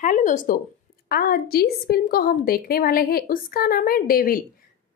Hello दोस्तों। आज जिस फिल्म को हम देखने वाले हैं उसका नाम है डेविल।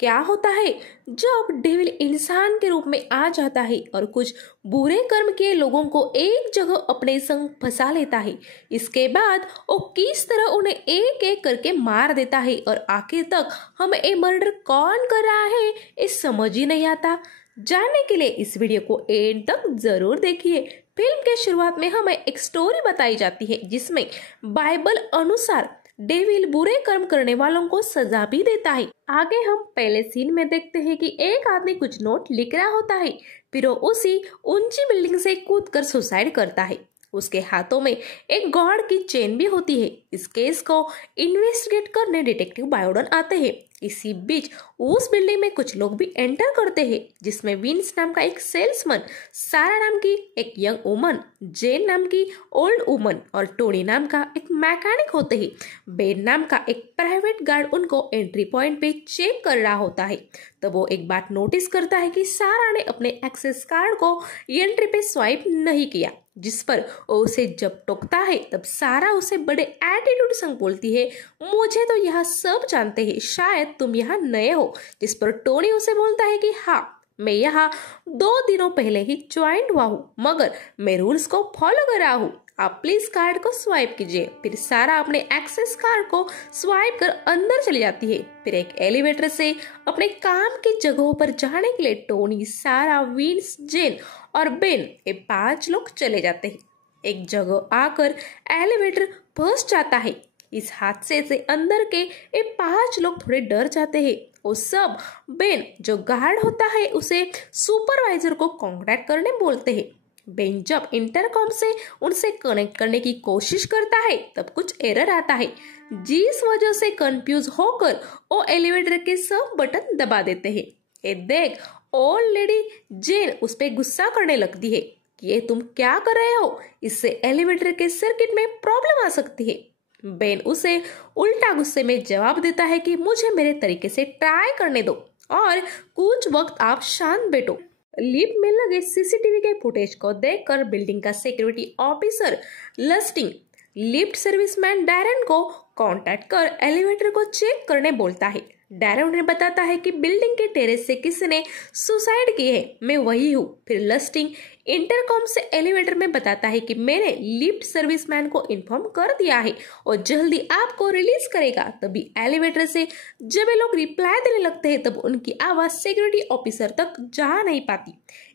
क्या होता है जब डेविल इंसान के रूप में आ जाता है और कुछ बुरे कर्म के लोगों को एक जगह अपने संग फंसा लेता है। इसके बाद वो किस तरह उन्हें एक एक करके मार देता है और आखिर तक हमें ये मर्डर कौन कर रहा है ये समझ ही नहीं आता। जानने के लिए इस वीडियो को एंड तक जरूर देखिए। फिल्म के शुरुआत में हमें एक स्टोरी बताई जाती है जिसमें बाइबल अनुसार डेविल बुरे कर्म करने वालों को सजा भी देता है। आगे हम पहले सीन में देखते हैं कि एक आदमी कुछ नोट लिख रहा होता है, फिर वो उसी ऊंची बिल्डिंग से कूदकर सुसाइड करता है। उसके हाथों में एक गॉड की चेन भी होती है। इस केस को इन्वेस्टिगेट करने डिटेक्टिव बायोडन आते हैं। इसी बीच उस बिल्डिंग में कुछ लोग भी एंटर करते हैं जिसमें विंस नाम का एक सेल्समैन, सारा नाम की एक यंग वुमन, जेन नाम की ओल्ड वुमन और टोनी नाम का एक मैकेनिक होते हैं। बेन नाम का एक प्राइवेट गार्ड उनको एंट्री पॉइंट पे चेक कर रहा होता है। तब वो एक बात नोटिस करता है कि सारा ने अपने एक्सेस कार्ड को एंट्री पे स्वाइप नहीं किया, जिस पर वो उसे जब टोकता है तब सारा उसे बड़े एटीट्यूड संग बोलती है, मुझे तो यह सब जानते हैं, शायद तुम यहाँ नए हो। जिस पर टोनी उसे बोलता है कि हाँ, मैं यहाँ 2 दिनों पहले ही ज्वाइन हुआ हूँ, मगर मैं रूल्स को फॉलो कर रहा हूँ। आप प्लीज कार्ड को स्वाइप कीजिए। फिर सारा अपने एक्सेस कार्ड को स्वाइप कर अंदर चली जाती है। फिर एक एलिवेटर से अपने काम की जगहों पर जाने के लिए टोनी, सारा, विंस, जेन और बेन ये 5 लोग चले जाते हैं। एक जगह आकर एलिवेटर फंस जाता है। इस हादसे से अंदर के ये 5 लोग थोड़े डर जाते हैं। वो सब बेन जो गार्ड होता है उसे सुपरवाइजर को कांटेक्ट करने बोलते हैं। बेन जब इंटरकॉम से उनसे कनेक्ट करने की कोशिश करता है तब कुछ एरर आता है, जिस वजह से कंफ्यूज होकर वो एलिवेटर के सब बटन दबा देते हैं। ये देख ओल्ड लेडी जेन उस पे गुस्सा करने लगती है कि ये तुम क्या कर रहे हो, इससे एलिवेटर के सर्किट में प्रॉब्लम आ सकती है। बेन उसे उल्टा गुस्से में जवाब देता है कि मुझे मेरे तरीके से ट्राई करने दो और कुछ वक्त आप शांत बैठो। लिफ्ट में लगे सीसीटीवी के फुटेज को देखकर बिल्डिंग का सिक्योरिटी ऑफिसर लस्टिंग लिफ्ट सर्विसमैन डैरन को कांटेक्ट कर एलिवेटर को चेक करने बोलता है। डैरन उन्हें बताता है कि बिल्डिंग के टेरेस से किसी ने सुसाइड की है, मैं वही हूँ। फिर लस्टिंग इंटरकॉम से एलिवेटर में बताता है कि मैंने लिफ्ट सर्विसमैन को इन्फॉर्म कर दिया है और जल्दी आपको रिलीज करेगा। तभी एलिवेटर से जब ये लोग रिप्लाई देने लगते हैं तब उनकी आवाज सिक्योरिटी ऑफिसर तक जा नहीं पाती।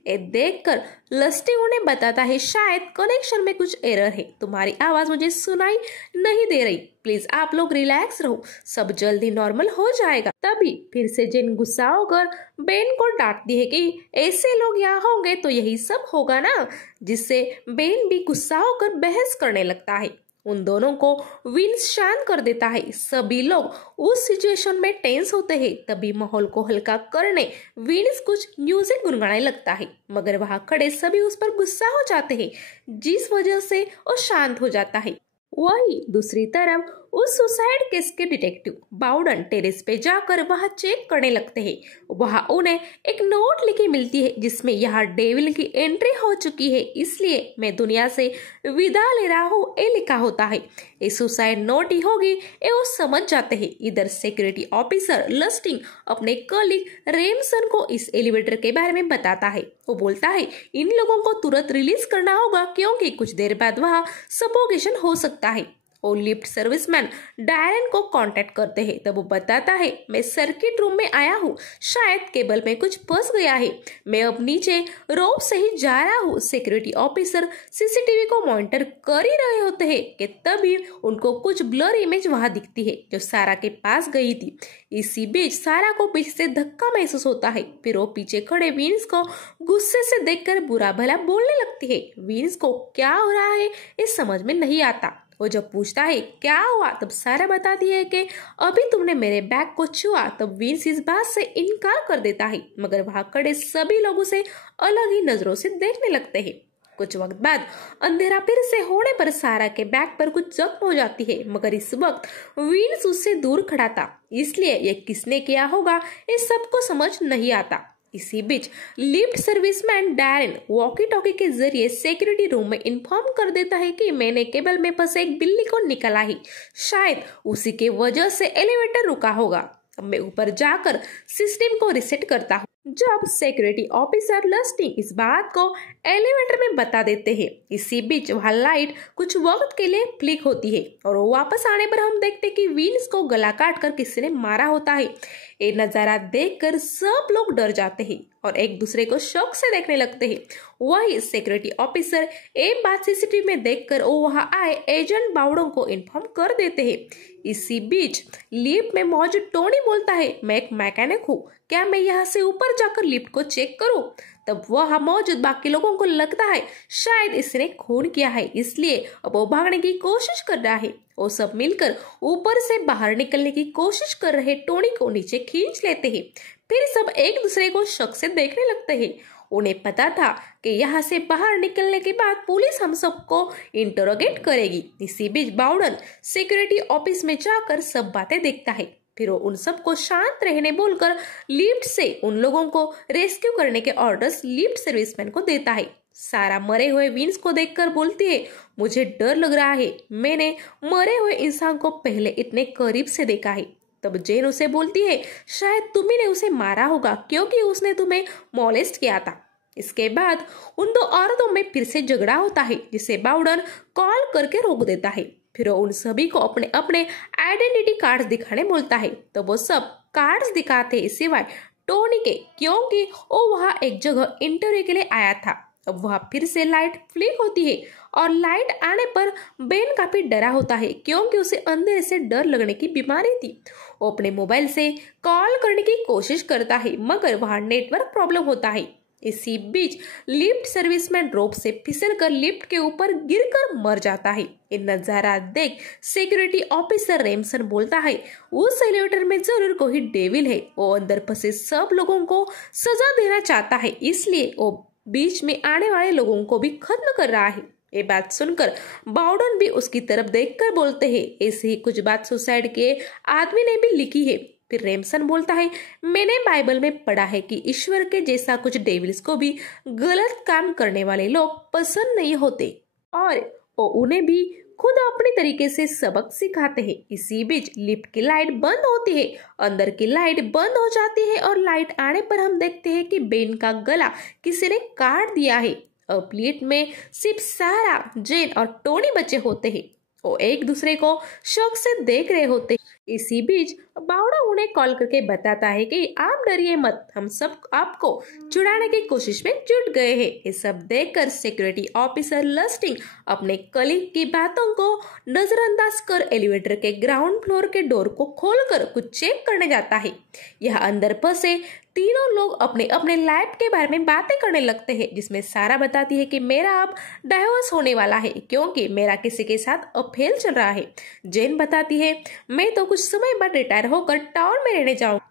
ये देखकर लस्टिंग उन्हें बताता है शायद कनेक्शन में कुछ एरर है, तुम्हारी आवाज मुझे सुनाई नहीं दे रही, प्लीज आप लोग रिलैक्स रहो, सब जल्दी नॉर्मल हो जाएगा। तभी फिर से जेन गुस्सा होकर बेन को डांटती है कि ऐसे लोग यहाँ होंगे तो यही सब होगा ना, जिससे बेन भी गुस्सा होकर बहस करने लगता है। उन दोनों को विंस शांत कर देता है। सभी लोग उस सिचुएशन में टेंस होते हैं। तभी माहौल को हल्का करने विंस कुछ म्यूजिक गुनगुनाने लगता है, मगर वहां खड़े सभी उस पर गुस्सा हो जाते हैं, जिस वजह से वो शांत हो जाता है। वही दूसरी तरफ उस सुसाइड केस के डिटेक्टिव बाउडन टेरेस पे जाकर वहां चेक करने लगते हैं। वहां उन्हें एक नोट लिखी मिलती है जिसमें यहाँ डेविल की एंट्री हो चुकी है, इसलिए मैं दुनिया से विदा ले रहा हूँ, ये लिखा होता है। ये सुसाइड नोट ही होगी, ये वो समझ जाते हैं। इधर सिक्योरिटी ऑफिसर लस्टिंग अपने कलीग रेमसन को इस एलिवेटर के बारे में बताता है। वो बोलता है इन लोगों को तुरंत रिलीज करना होगा क्योंकि कुछ देर बाद वहां सफोकेशन हो सकता है। वो लिफ्ट सर्विसमैन डैरन को कांटेक्ट करते हैं। तब वो बताता है मैं सर्किट रूम में आया हूँ, शायद केबल में कुछ फंस गया है, मैं अब नीचे रोप से ही जा रहा हूँ। सिक्योरिटी ऑफिसर सीसीटीवी को मॉनिटर कर ही रहे होते हैं कि तभी उनको कुछ ब्लर इमेज वहां दिखती है जो सारा के पास गई थी। इसी बीच सारा को पीछे से धक्का महसूस होता है। फिर वो पीछे खड़े विंस को गुस्से से देखकर बुरा भला बोलने लगती है। विंस को क्या हो रहा है ये समझ में नहीं आता। वो जब पूछता है क्या हुआ तब सारा बताती है कि अभी तुमने मेरे बैग को छुआ। तब विंस इस बात से इनकार कर देता है, मगर वहां खड़े सभी लोग उसे अलग ही नजरों से देखने लगते हैं। कुछ वक्त बाद अंधेरा फिर से होने पर सारा के बैग पर कुछ जख्म हो जाती है, मगर इस वक्त विंस उससे दूर खड़ा था, इसलिए ये किसने किया होगा ये सबको समझ नहीं आता। इसी बीच lift serviceman Darren walkie talkie के जरिए सिक्योरिटी रूम में इन्फॉर्म कर देता है कि मैंने केबल में फंसे एक बिल्ली को निकाला ही, शायद उसी के वजह से एलिवेटर रुका होगा। अब मैं ऊपर जाकर सिस्टम को रीसेट करता हूँ। जब सिक्योरिटी ऑफिसर लस्टिंग इस बात को एलिवेटर में बता देते हैं, इसी बीच वह लाइट कुछ वक्त के लिए फ्लिक होती है और वो वापस आने पर हम देखते हैं कि विंस को गला काट कर किसी ने मारा होता है। ये नजारा देखकर सब लोग डर जाते हैं और एक दूसरे को शौक से देखने लगते हैं। वही सिक्योरिटी ऑफिसर एक बात सीसीटीवी में देखकर वो वहां आए एजेंट बाउडों को इन्फॉर्म कर देते हैं। इसी बीच लिफ्ट में मौजूद टोनी बोलता है, मैं एक मैकेनिक हूँ, क्या मैं यहाँ से ऊपर जाकर लिफ्ट को चेक करूँ? तब वह मौजूद बाकी लोगों को लगता है शायद इसने खून किया है, इसलिए अब वो भागने की कोशिश कर रहा है। वो सब मिलकर ऊपर से बाहर निकलने की कोशिश कर रहे टोनी को नीचे खींच लेते हैं। फिर सब एक दूसरे को शक से देखने लगते हैं। उन्हें पता था कि यहाँ से बाहर निकलने के बाद पुलिस हम सबको इंटरोगेट करेगी। इसी बीच बाउडन सिक्योरिटी ऑफिस में जाकर सब बातें देखता है। फिर वो उन सबको शांत रहने बोलकर लिफ्ट से उन लोगों को रेस्क्यू करने के ऑर्डर्स लिफ्ट सर्विसमैन को देता है। सारा मरे हुए विंस को देखकर बोलती है, मुझे डर लग रहा है, मैंने मरे हुए इंसान को पहले इतने करीब से देखा है। तब जेन उसे बोलती है, शायद तुम्ही ने उसे मारा होगा क्योंकि उसने तुम्हें मॉलेस्ट किया था। इसके बाद उन दो औरतों में फिर से झगड़ा होता है, जिसे बाउडन कॉल करके रोक देता है। फिर वो उन सभी को अपने अपने आइडेंटिटी कार्ड्स दिखाने बोलता है। तो वो सब कार्ड्स दिखाते हैं सिवाय टोनी के, क्योंकि वो वहां एक जगह इंटरव्यू के लिए आया था। अब वहां फिर से लाइट फ्लिक होती है और लाइट आने पर बेन काफी डरा होता है क्योंकि उसे अंधेरे से डर लगने की बीमारी थी। वो अपने मोबाइल से कॉल करने की कोशिश करता है मगर वहां नेटवर्क प्रॉब्लम होता है। इसी बीच लिफ्ट सर्विसमैन रोप से फिसलकर लिफ्ट के ऊपर गिरकर मर जाता है। ये नजारा देख सिक्योरिटी ऑफिसर रेमसन बोलता है, उस एलिवेटर में जरूर कोई डेविल है, वो अंदर फंसे सब लोगों को सजा देना चाहता है, इसलिए वो बीच में आने वाले लोगों को भी खत्म कर रहा है। ये बात सुनकर बाउडन भी उसकी तरफ देखकर बोलते हैं, ऐसे ही कुछ बात सुसाइड के आदमी ने भी लिखी है। फिर रेमसन बोलता है, मैंने बाइबल में पढ़ा है कि ईश्वर के जैसा कुछ डेविल्स को भी गलत काम करने वाले लोग पसंद नहीं होते और वो उन्हें भी खुद अपने तरीके से सबक सिखाते हैं। इसी बीच लिफ्ट की लाइट बंद होती है, अंदर की लाइट बंद हो जाती है और लाइट आने पर हम देखते हैं कि बेन का गला किसी ने काट दिया है। अब लिफ्ट में सिर्फ सारा, जेन और टोनी बचे होते हैं। वो एक दूसरे को शौक से देख रहे होते हैं। इसी बीच बाउडा उन्हें कॉल करके बताता है कि आप डरिए मत, हम सब आपको छुड़ाने की कोशिश में जुट गए हैं। ये सब देखकर सिक्योरिटी ऑफिसर लस्टिंग अपने कलीग की बातों को नजरअंदाज कर एलिवेटर के ग्राउंड फ्लोर के डोर को खोलकर कुछ चेक करने जाता है। यह अंदर फंसे तीनों लोग अपने अपने लाइफ के बारे में बातें करने लगते हैं, जिसमें सारा बताती है कि मेरा अब डाइवोर्स होने वाला है क्योंकि मेरा किसी के साथ अफेयर चल रहा है। जेन बताती है, मैं तो कुछ समय बाद रिटायर होकर टाउन में रहने जाऊंगा।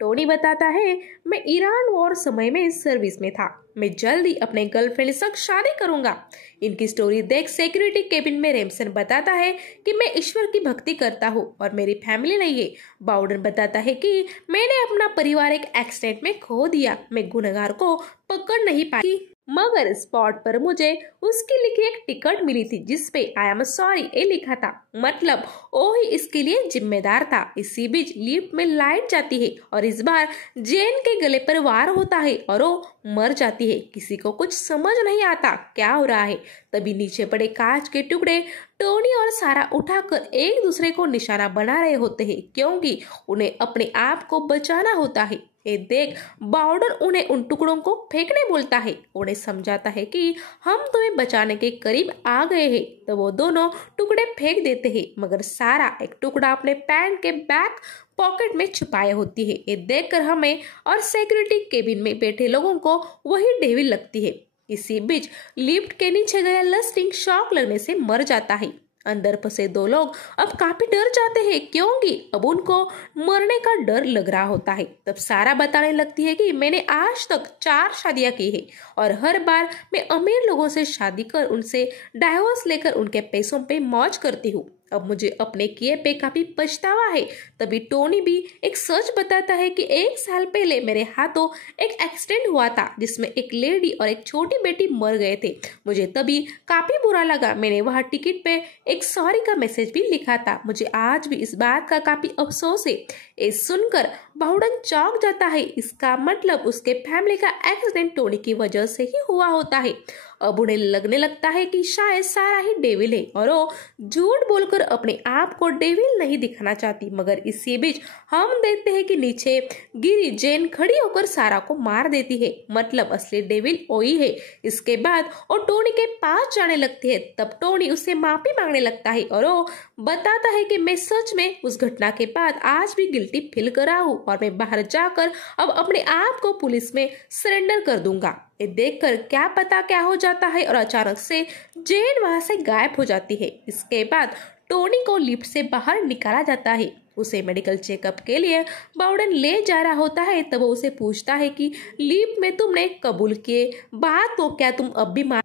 टोनी बताता है, मैं ईरान वॉर समय में सर्विस में था, मैं जल्दी अपने गर्लफ्रेंड के साथ शादी करूंगा। इनकी स्टोरी देख सिक्योरिटी केबिन में रेमसन बताता है कि मैं ईश्वर की भक्ति करता हूँ और मेरी फैमिली नहीं है। बाउडन बताता है कि मैंने अपना परिवार एक एक्सीडेंट में खो दिया, मैं गुनहगार को पकड़ नहीं पाई मगर स्पॉट पर मुझे उसकी लिखी एक टिकट मिली थी जिसपे आई एम सॉरी ये लिखा था, मतलब वो ही इसके लिए जिम्मेदार था। इसी बीच लिफ्ट में लाइट जाती है और इस बार जेन के गले पर वार होता है और वो मर जाती है। किसी को कुछ समझ नहीं आता क्या हो रहा है। तभी नीचे पड़े कांच के टुकड़े टोनी और सारा उठाकर एक दूसरे को निशाना बना रहे होते हैं क्योंकि उन्हें अपने आप को बचाना होता है। ये देख बाउडन उन्हें उन टुकड़ों को फेंकने बोलता है, उन्हें समझाता है कि हम तुम्हें बचाने के करीब आ गए हैं। तो वो दोनों टुकड़े फेंक देते हैं मगर सारा एक टुकड़ा अपने पैंट के बैक पॉकेट में छुपाए होती है। ये देखकर हमें और सिक्योरिटी केबिन में बैठे लोगों को वही डेविल लगती है। इसी बीच लिफ्ट के नीचे गया लस्टिंग शॉक लगने से मर जाता है। अंदर फंसे दो लोग अब काफी डर जाते हैं क्योंकि अब उनको मरने का डर लग रहा होता है। तब सारा बताने लगती है कि मैंने आज तक 4 शादियां की है और हर बार मैं अमीर लोगों से शादी कर उनसे डाइवोर्स लेकर उनके पैसों पे मौज करती हूँ। अब मुझे अपने किए पे काफी पछतावा है। तभी टोनी भी एक सच बताता है कि 1 साल पहले मेरे हाथों एक एक्सीडेंट हुआ था जिसमें एक लेडी और एक छोटी बेटी मर गए थे। मुझे तभी काफी बुरा लगा। मैंने वहाँ टिकट पे एक सॉरी का मैसेज भी लिखा था। मुझे आज भी इस बात का काफी अफसोस है। ये सुनकर बाउडन चौंक जाता है। इसका मतलब उसके फैमिली का एक्सीडेंट टोनी की वजह से ही हुआ होता है। अब उन्हें लगने लगता है कि शायद सारा ही डेविल है और वो झूठ बोलकर अपने आप को डेविल नहीं दिखाना चाहती। मगर इसी बीच हम देखते हैं कि नीचे गिरी जेन खड़ी होकर सारा को मार देती है। मतलब असली डेविल वही है। इसके बाद वो टोनी के पास जाने लगती है। तब टोनी उससे माफी मांगने लगता है और वो बताता है कि मैं सच में उस घटना के बाद आज भी गिल्टी फील कर रहा हूँ और मैं बाहर जाकर अब अपने आप को पुलिस में सरेंडर कर दूंगा। ये देखकर क्या पता क्या हो जाता है और अचानक से जेन वहां से गायब हो जाती है। इसके बाद टोनी को लिफ्ट से बाहर निकाला जाता है। उसे मेडिकल चेकअप के लिए बाउडन ले जा रहा होता है। तब वो उसे पूछता है कि लिफ्ट में तुमने कबूल किए बात को क्या तुम अब भी मान।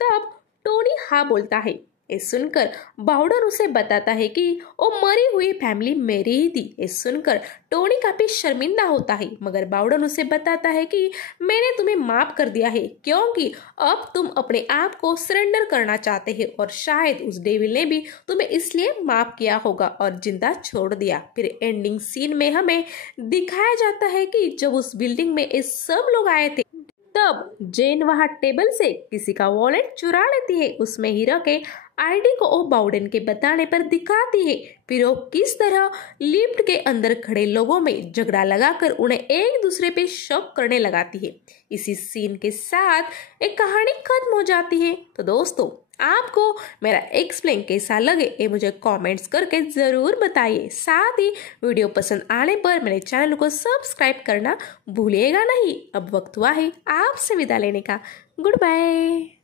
तब टोनी हाँ बोलता है। ये सुनकर बाउडन उसे बताता है कि वो मरी हुई फैमिली मेरी ही थी। ये सुनकर टोनी काफी शर्मिंदा होता है। मगर बाउडन उसे बताता है कि मैंने तुम्हें माफ कर दिया है क्योंकि अब तुम अपने आप को सरेंडर करना चाहते हैं और शायद उस डेविल ने भी तुम्हें इसलिए माफ किया होगा और जिंदा छोड़ दिया। फिर एंडिंग सीन में हमें दिखाया जाता है कि जब उस बिल्डिंग में ये सब लोग आए थे तब जेन वहां टेबल से किसी का वॉलेट चुरा लेती है। उसमें ही रखे आईडी को वो बाउडन के बताने पर दिखाती है। फिर वो किस तरह लिफ्ट के अंदर खड़े लोगों में झगड़ा लगाकर उन्हें एक दूसरे पे शक करने लगाती है। इसी सीन के साथ एक कहानी खत्म हो जाती है। तो दोस्तों आपको मेरा एक्सप्लेन कैसा लगे ये मुझे कमेंट्स करके जरूर बताइए। साथ ही वीडियो पसंद आने पर मेरे चैनल को सब्सक्राइब करना भूलिएगा नहीं। अब वक्त हुआ है आपसे विदा लेने का। Good bye.